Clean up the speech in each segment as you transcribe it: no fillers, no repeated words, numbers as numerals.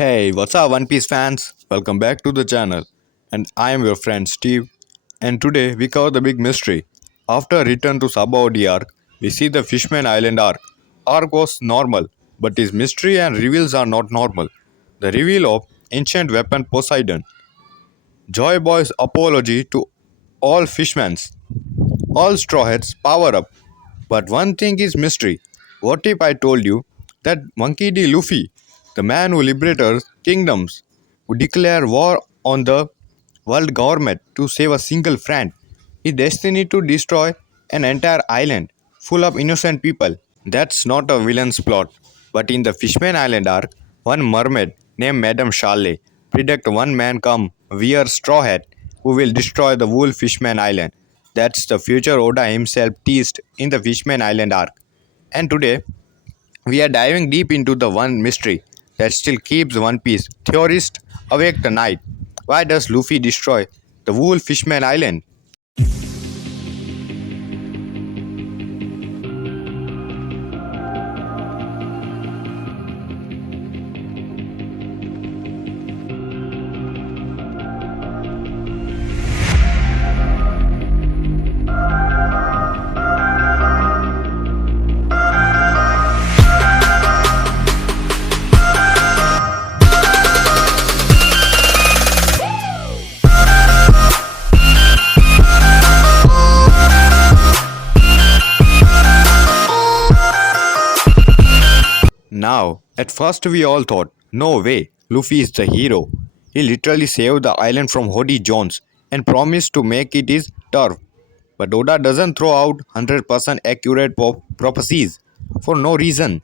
Hey, what's up, One Piece fans? Welcome back to the channel. And I am your friend Steve. And today we cover the big mystery. After return to Sabaody arc, we see the Fishman Island arc. Arc was normal, but his mystery and reveals are not normal. The reveal of ancient weapon Poseidon. Joy Boy's apology to all fishmans. All straw hats power up. But one thing is mystery. What if I told you that Monkey D. Luffy, the man who liberates kingdoms, would declare war on the world government to save a single friend, is destined to destroy an entire island full of innocent people? That's not a villain's plot. But in the Fishman Island arc, one mermaid named Madame Charlotte predict one man come wear straw hat who will destroy the whole Fishman Island. That's the future Oda himself teased in the Fishman Island arc. And today we are diving deep into the one mystery that still keeps One Piece theorists awake tonight. Why does Luffy destroy the whole Fishman Island? Now, at first we all thought, no way, Luffy is the hero. He literally saved the island from Hody Jones and promised to make it his turf. But Oda doesn't throw out 100% accurate prophecies for no reason.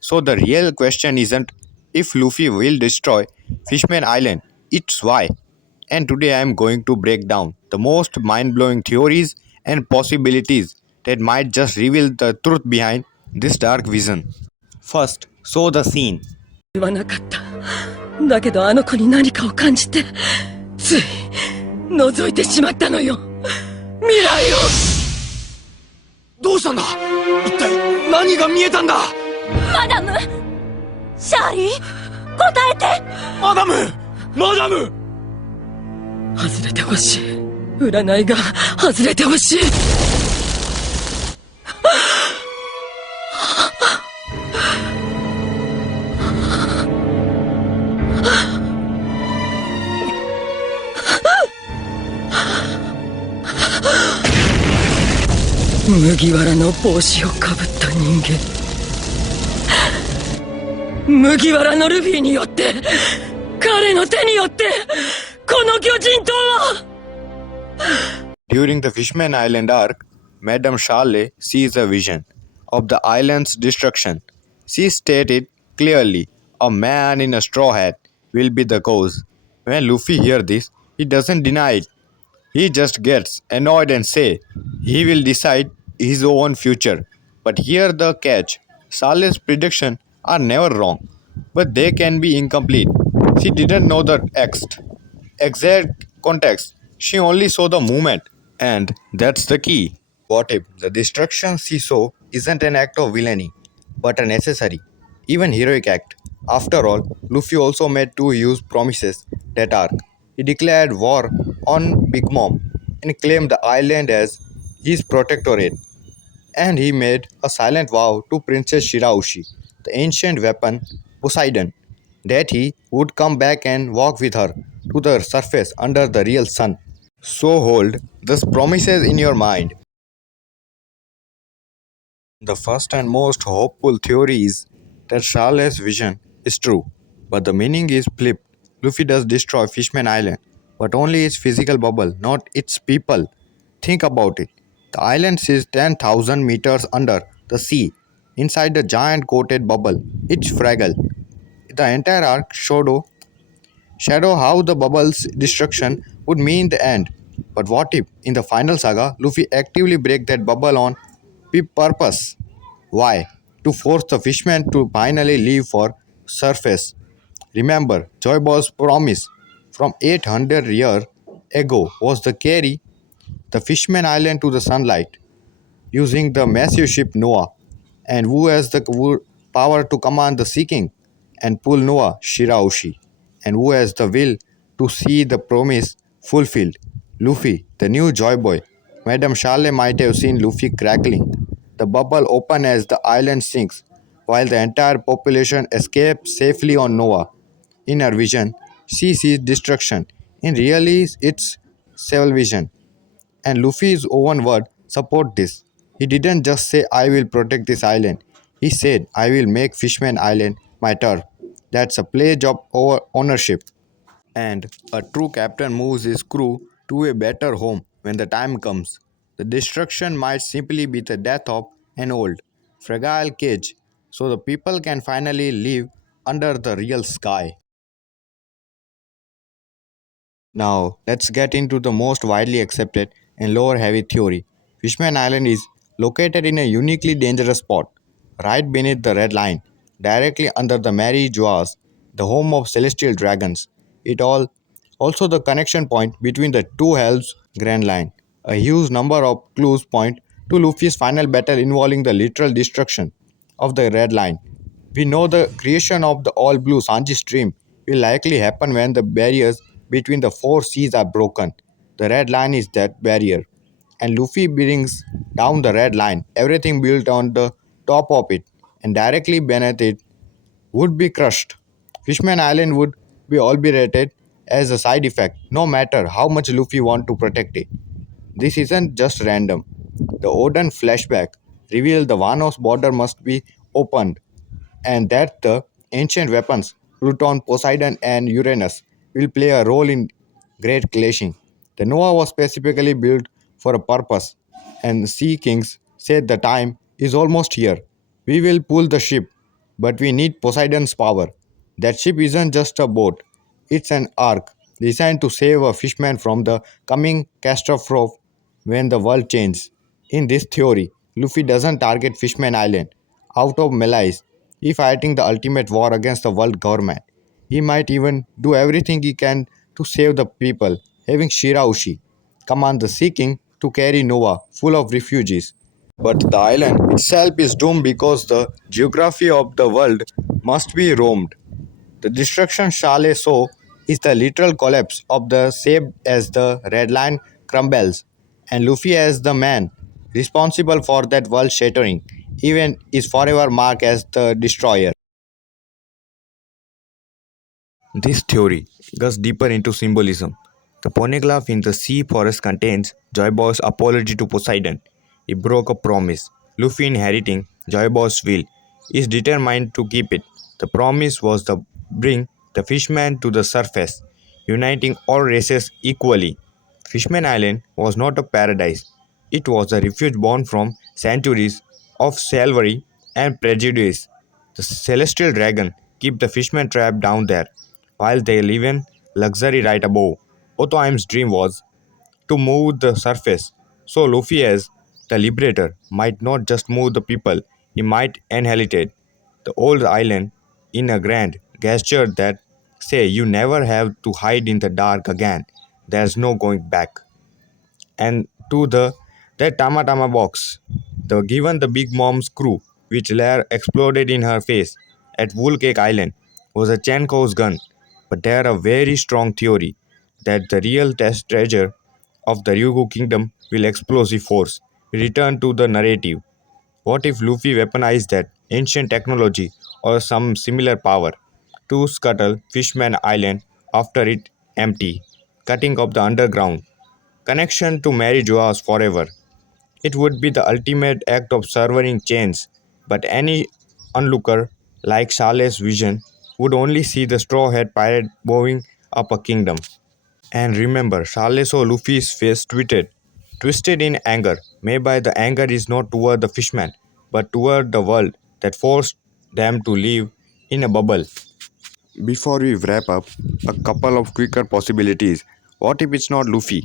So the real question isn't if Luffy will destroy Fishman Island, it's why. And today I am going to break down the most mind-blowing theories and possibilities that might just reveal the truth behind this dark vision. First, show the scene. 言わなかった。だけどあの子に何かを感じて、つい覗いてしまったのよ。未来を。どうしたんだ？一体何が見えたんだ？マダム、シャーリー、答えて。マダム！外れてほしい。占いが外れてほしい。麦わらの帽子をかぶった人間。麦わらのルフィによって、彼の手によって、この巨人とは。 During the Fishman Island arc, Madame Charlotte sees a vision of the island's destruction. She stated clearly, a man in a straw hat will be the cause. When Luffy hears this, he doesn't deny it. He just gets annoyed and say he will decide his own future. But here the catch. Charlotte's predictions are never wrong, but they can be incomplete. She didn't know the exact context. She only saw the movement. And that's the key. What if the destruction she saw isn't an act of villainy, but a necessary, even heroic act? After all, Luffy also made two huge promises that arc. He declared war on Big Mom and claimed the island as his protectorate. And he made a silent vow to Princess Shiraushi, the ancient weapon Poseidon, that he would come back and walk with her to the surface under the real sun. So hold these promises in your mind. The first and most hopeful theory is that Charlotte's vision is true, but the meaning is flipped. Luffy does destroy Fishman Island, but only its physical bubble, not its people. Think about it. The island sits 10,000 meters under the sea, inside the giant coated bubble. It's fragile. The entire arc shadow how the bubble's destruction would mean the end. But what if, in the final saga, Luffy actively break that bubble on purpose? Why? To force the fishmen to finally leave for surface. Remember, Joy Boy's promise from 800 years ago was to carry the Fishman Island to the sunlight using the massive ship Noah, and who has the power to command the Sea King. and pull Noah Shiraushi, and who has the will to see the promise fulfilled. Luffy, the new Joy Boy. Madame Charlotte might have seen Luffy crackling. The bubble open as the island sinks, while the entire population escapes safely on Noah. In her vision, she sees destruction. In reality, it's vision. And Luffy's own word support this. He didn't just say I will protect this island. He said I will make Fishman Island my turf. That's a pledge of ownership. And a true captain moves his crew to a better home when the time comes. The destruction might simply be the death of an old, fragile cage, so the people can finally live under the real sky. Now, let's get into the most widely accepted and lore heavy theory. Fishman Island is located in a uniquely dangerous spot, right beneath the Red Line, directly under the Mary Joas, the home of celestial dragons. It all also the connection point between the two helves Grand Line. A huge number of clues point to Luffy's final battle involving the literal destruction of the Red Line. We know the creation of the all blue Sanji stream will likely happen when the barriers between the four seas are broken. The red line is that barrier. And Luffy brings down the red line, everything built on the top of it and directly beneath it would be crushed. Fishman Island would be obliterated as a side effect, no matter how much Luffy want to protect it. This isn't just random. The Odin flashback revealed the Wano's border must be opened and that the ancient weapons Pluton, Poseidon, and Uranus will play a role in great clashing. The Noah was specifically built for a purpose, and Sea Kings said the time is almost here. We will pull the ship, but we need Poseidon's power. That ship isn't just a boat, it's an ark designed to save a fishman from the coming catastrophe when the world changes. In this theory, Luffy doesn't target Fishman Island out of malice. He fighting the ultimate war against the world government. He might even do everything he can to save the people, having Shiraushi command the Sea King to carry Noah full of refugees. But the island itself is doomed because the geography of the world must be roamed. The destruction Shale saw is the literal collapse of the shape as the red line crumbles, and Luffy as the man responsible for that world shattering event is forever marked as the destroyer. This theory goes deeper into symbolism. The poneglyph in the sea forest contains Joy Boy's apology to Poseidon. He broke a promise. Luffy, inheriting Joy Boy's will, is determined to keep it. The promise was to bring the fishman to the surface, uniting all races equally. Fishman Island was not a paradise. It was a refuge born from centuries of slavery and prejudice. The celestial dragon keep the fishmen trapped down there, while they live in luxury right above. Otoim's dream was to move the surface, so Luffy as the liberator might not just move the people, he might inherit the old island in a grand gesture that say you never have to hide in the dark again. There's no going back and to the Tama Tama box. The given the Big Mom's crew, which later exploded in her face at Wool Cake Island, was a Chenko's gun. But there a very strong theory that the real test treasure of the Ryugu kingdom will explosive force. Return to the narrative. What if Luffy weaponized that ancient technology or some similar power to scuttle Fishman Island after it empty, cutting off the underground connection to Mary Joas forever? It would be the ultimate act of severing chains, but any onlooker like Shale's vision would only see the straw hat pirate bowing up a kingdom. And remember, Shale saw Luffy's face twisted in anger. Maybe the anger is not toward the fishman, but toward the world that forced them to live in a bubble. Before we wrap up, a couple of quicker possibilities. What if it's not Luffy?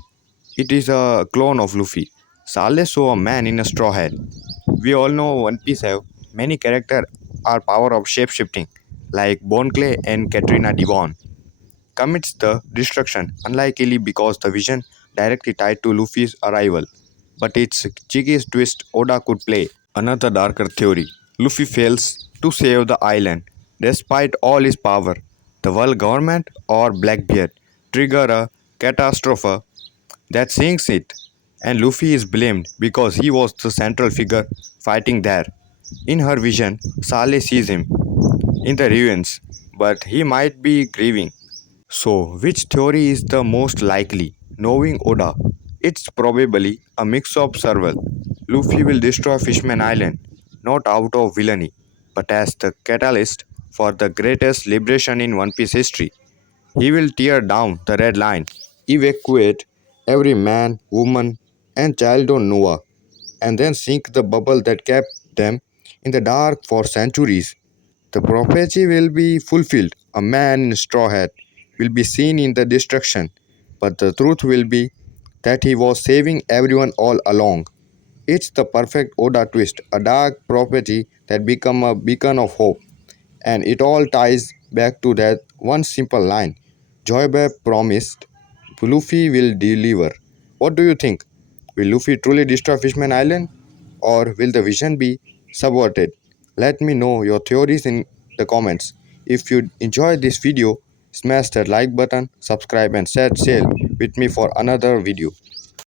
It is a clone of Luffy. Saleh saw a man in a straw hat. We all know One Piece have many characters are power of shape-shifting, like Bone Clay and Katrina Devon. Commits the destruction, unlikely because the vision directly tied to Luffy's arrival. But it's cheeky twist Oda could play. Another darker theory. Luffy fails to save the island, Despite all his power, the world government or Blackbeard trigger a catastrophe that sinks it, and Luffy is blamed because he was the central figure fighting there. In her vision, Sale sees him in the ruins, but he might be grieving. So, which theory is the most likely? Knowing Oda, it's probably a mix of several. Luffy will destroy Fishman Island, not out of villainy, but as the catalyst for the greatest liberation in One Piece history. He will tear down the Red Line, evacuate every man, woman, and child on Noah, and then sink the bubble that kept them in the dark for centuries. The prophecy will be fulfilled. A man in straw hat will be seen in the destruction, but the truth will be that he was saving everyone all along. It's the perfect Oda twist, a dark prophecy that become a beacon of hope. And it all ties back to that one simple line. Joybe promised Luffy will deliver. What do you think? Will Luffy truly destroy Fishman Island? Or will the vision be subverted? Let me know your theories in the comments. If you enjoyed this video, smash that like button, subscribe and set sail with me for another video.